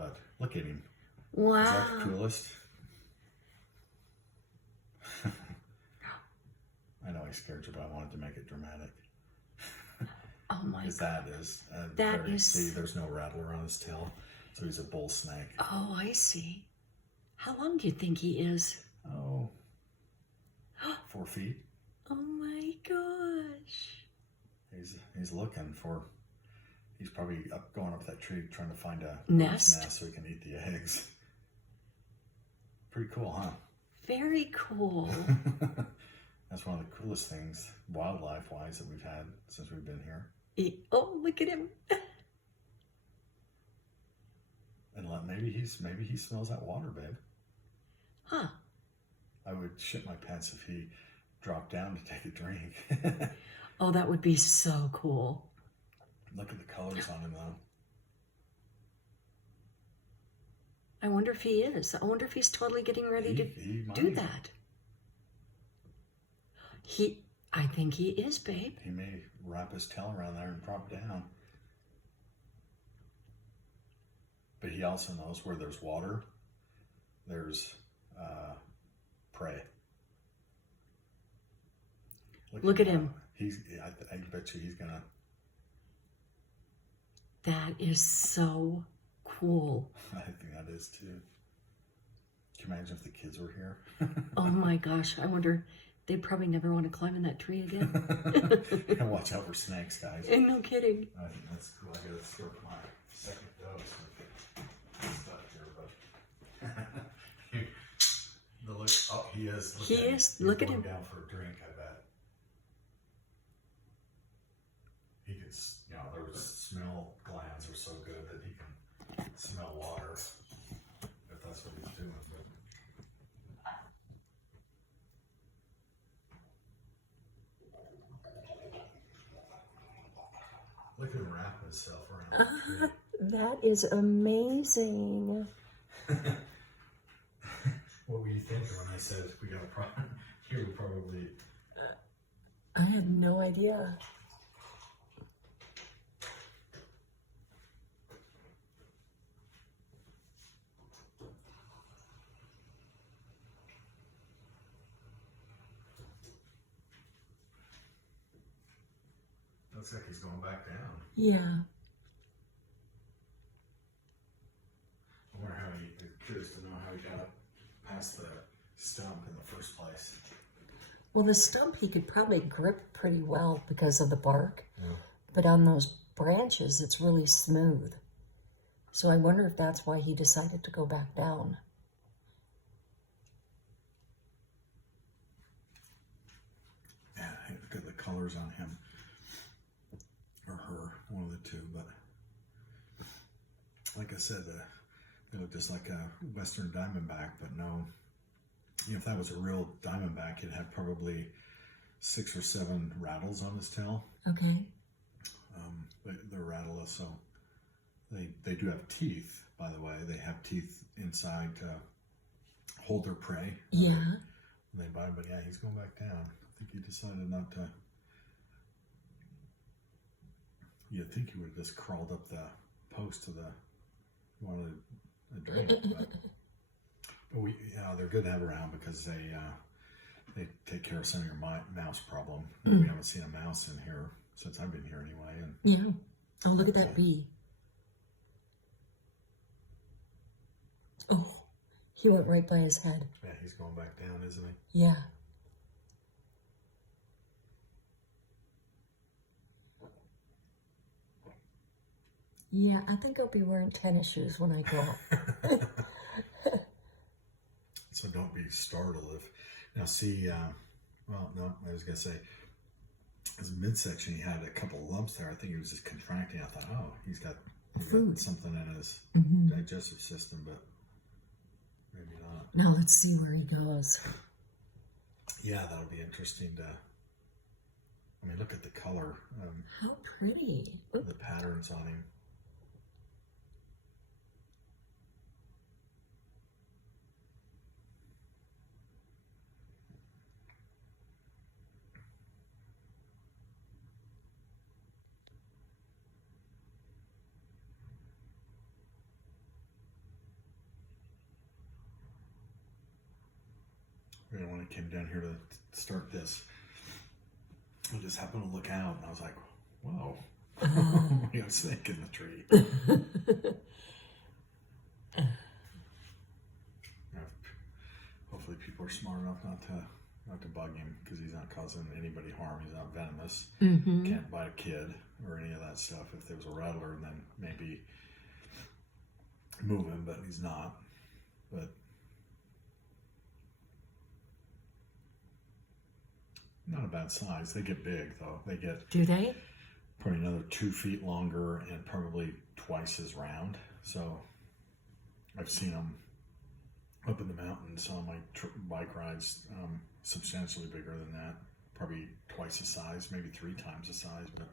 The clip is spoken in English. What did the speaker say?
but look at him. Wow. Is that the coolest? I know he scared you, but I wanted to make it dramatic. Oh my Because God. that is. See, there's no rattler on his tail, so he's a bull snake. Oh, I see. How long do you think he is? Oh, 4 feet. Oh my gosh. He's looking for. He's probably going up that tree trying to find a Nest so he can eat the eggs. Pretty cool, huh? Very cool. That's one of the coolest things, wildlife-wise, that we've had since we've been here. Oh, look at him. And maybe he smells that water, babe. Huh. I would shit my pants if he dropped down to take a drink. Oh, that would be so cool. Look at the colors on him, though. I wonder if he is. I wonder if he's totally getting ready to do that. I think he is, babe. He may wrap his tail around there and drop down. But he also knows where there's water, there's prey. Look at him. I bet you he's gonna. That is so cool. I think that is too. Can you imagine if the kids were here? Oh my gosh, I wonder, they'd probably never want to climb in that tree again. And watch out for snakes, guys. And no kidding. I think that's cool. I gotta start my second dose and stuff here, but the look. Oh, he is. He is. Look at him. Down for a drink, I bet. He can, their smell glands are so good that he can smell water. If that's what he's doing. Look at him wrapping himself around the tree. That is amazing. What were you thinking when I said we got a problem? You were probably. I had no idea. Looks like he's going back down. Yeah. I wonder how curious to know how he got past the stump in the first place. Well, the stump he could probably grip pretty well because of the bark. Yeah. But on those branches, it's really smooth. So I wonder if that's why he decided to go back down. Yeah, look at the colors on him. Or her, one of the two. But like I said, they look just like a Western Diamondback, but no. If that was a real Diamondback, it'd have probably 6 or 7 rattles on his tail. Okay. They're rattleless, so they do have teeth, by the way. They have teeth inside to hold their prey. Yeah. They bite him, but yeah, he's going back down. I think he decided not to. You'd think he would have just crawled up the post to wanted a drink. But they're good to have around because they take care of some of your mouse problem. We haven't seen a mouse in here since I've been here anyway. And Yeah. Oh, look at that bee. Oh, he went right by his head. yeah, he's going back down, isn't he? Yeah. Yeah, I think I'll be wearing tennis shoes when I go out. So don't be startled if. Now see, well, no, I was gonna say, his midsection, he had a couple of lumps there. I think he was just contracting. I thought, oh, he's got something in his digestive system, but maybe not. Now let's see where he goes. Yeah, that'll be interesting to. I mean, look at the color. How pretty. Oop. The patterns on him. You know, when I came down here to start this, I just happened to look out and I was like, whoa, we got a snake in the tree. Hopefully people are smart enough not to bug him, because he's not causing anybody harm. He's not venomous. Can't bite a kid or any of that stuff. If there was a rattler, then maybe move him, but he's not. But not a bad size. They get big though. They get Do they? probably another 2 feet longer and probably twice as round. So I've seen them up in the mountains on my bike rides, substantially bigger than that. Probably twice the size, maybe 3 times the size. But